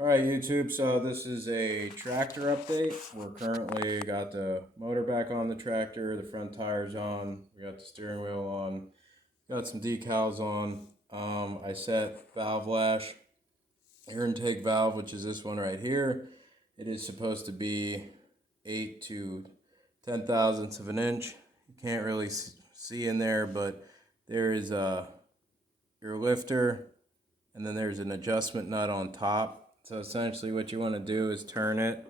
Alright YouTube, so this is a tractor update. We're currently got the motor back on the tractor, the front tires on, we got the steering wheel on, got some decals on. I set valve lash, air intake valve, which is this one right here. It is supposed to be 8 to 10 thousandths of an inch. You can't really see in there, but there is your lifter, and then there's an adjustment nut on top. So essentially what you want to do is turn it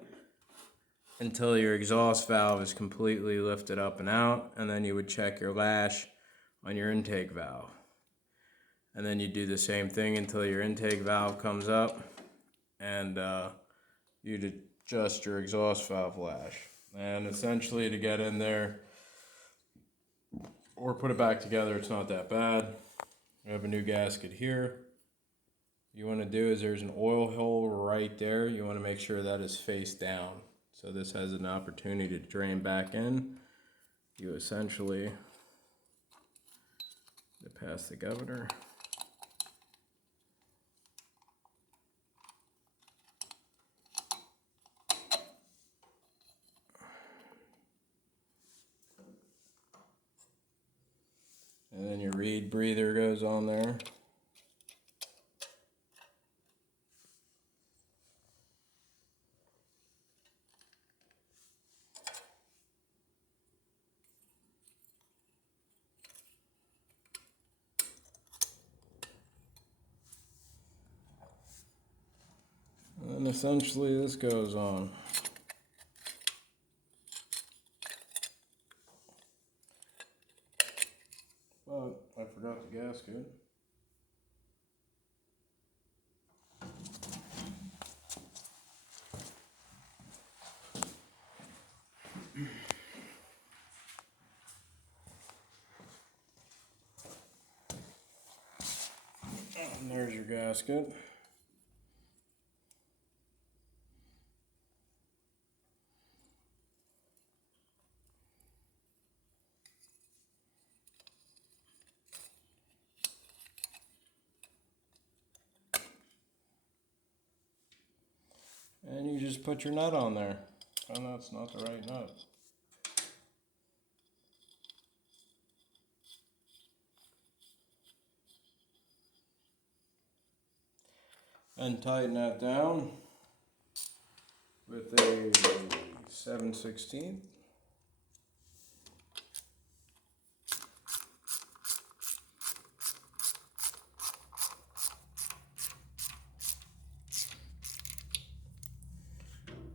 until your exhaust valve is completely lifted up and out, and then you would check your lash on your intake valve. And then you do the same thing until your intake valve comes up, and you'd adjust your exhaust valve lash. And essentially to get in there or put it back together, it's not that bad. We have a new gasket here. You want to do is there's an oil hole right there. You want to make sure that is face down. So this has an opportunity to drain back in. You essentially pass the governor. And then your reed breather goes on there. And essentially this goes on. But I forgot the gasket. And there's your gasket. And you just put your nut on there. Oh, no, it's not the right nut. And tighten that down with a 7/16.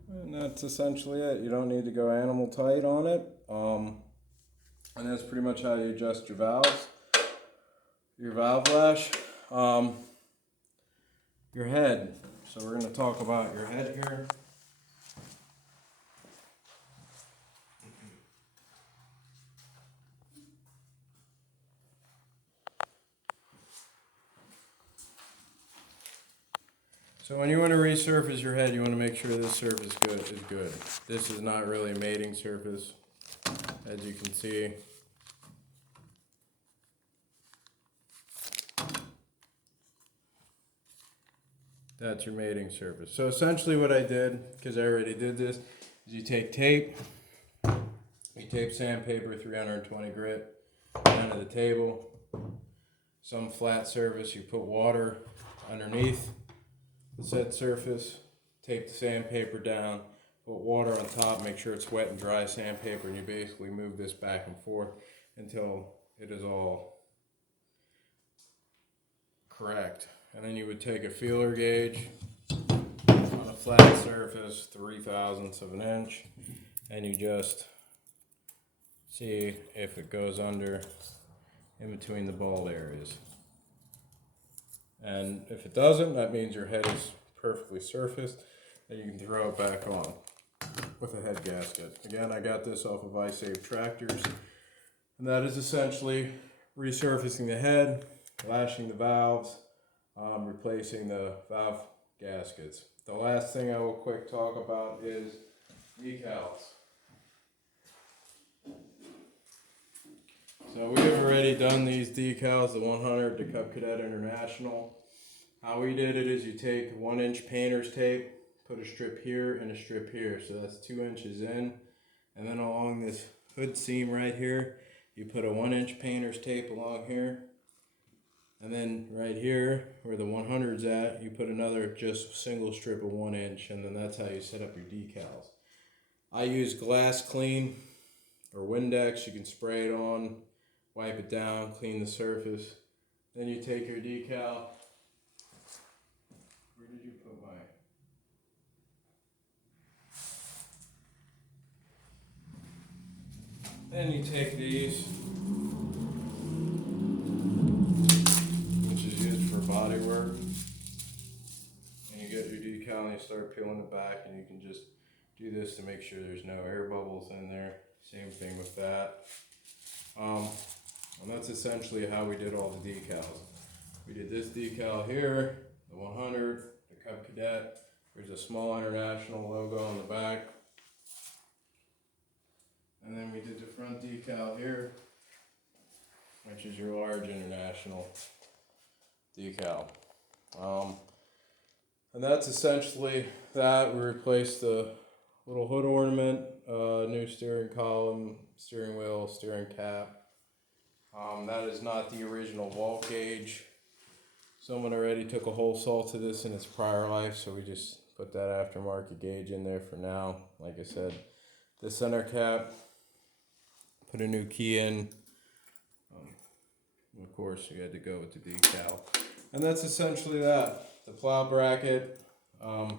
And that's essentially it. You don't need to go animal tight on it. And that's pretty much how you adjust your valves. Your valve lash. Your head. So we're going to talk about your head here. So when you want to resurface your head, you want to make sure this surface is good. This is not really a mating surface, as you can see. That's your mating surface. So essentially what I did, because I already did this, is you take tape, you tape sandpaper 320 grit down to the table, some flat surface, you put water underneath the set surface, tape the sandpaper down, put water on top, make sure it's wet and dry sandpaper, and you basically move this back and forth until it is all correct. And then you would take a feeler gauge on a flat surface, 3/1000ths of an inch, and you just see if it goes under in between the bald areas. And if it doesn't, that means your head is perfectly surfaced, and you can throw it back on with a head gasket. Again, I got this off of iSave Tractors, and that is essentially resurfacing the head, lashing the valves, replacing the valve gaskets. The last thing I will quick talk about is decals. So we have already done these decals, the 100 to Cub Cadet International. How we did it is you take 1-inch painter's tape, put a strip here and a strip here, so that's 2 inches in, and then along this hood seam right here, you put a 1-inch painter's tape along here, and then right here where the 100's at, you put another just single strip of 1 inch, and then that's how you set up your decals. I use Glass Clean or Windex. You can spray it on, wipe it down, clean the surface. Then you take your decal. Where did you put my? Then you take these, which is used for body work, and you get your decal and you start peeling it back, and you can just do this to make sure there's no air bubbles in there. Same thing with that. And that's essentially how we did all the decals. We did this decal here, the 100, the Cub Cadet. There's a small international logo on the back. And then we did the front decal here, which is your large international decal. And that's essentially that. We replaced the little hood ornament, new steering column, steering wheel, steering cap. That is not the original vault gauge. Someone already took a hole saw to this in its prior life, so we just put that aftermarket gauge in there for now. Like I said, the center cap, put a new key in. Of course, you had to go with the decal. And that's essentially that. The plow bracket. I'll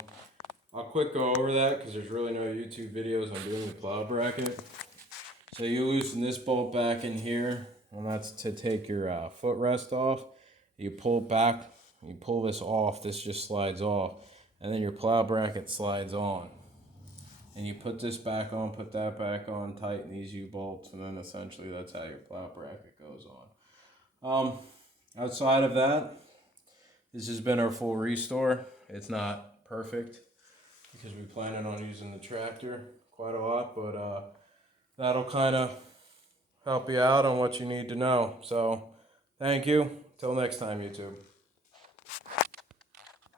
quick go over that because there's really no YouTube videos on doing the plow bracket. So you loosen this bolt back in here, and that's to take your footrest off. You pull it back, you pull this off, this just slides off, and then your plow bracket slides on. And you put this back on, put that back on, tighten these U-bolts, and then essentially that's how your plow bracket goes on. Outside of that, this has been our full restore. It's not perfect because we planning on using the tractor quite a lot, but that'll kind of help you out on what you need to know. So thank you. Till next time, YouTube.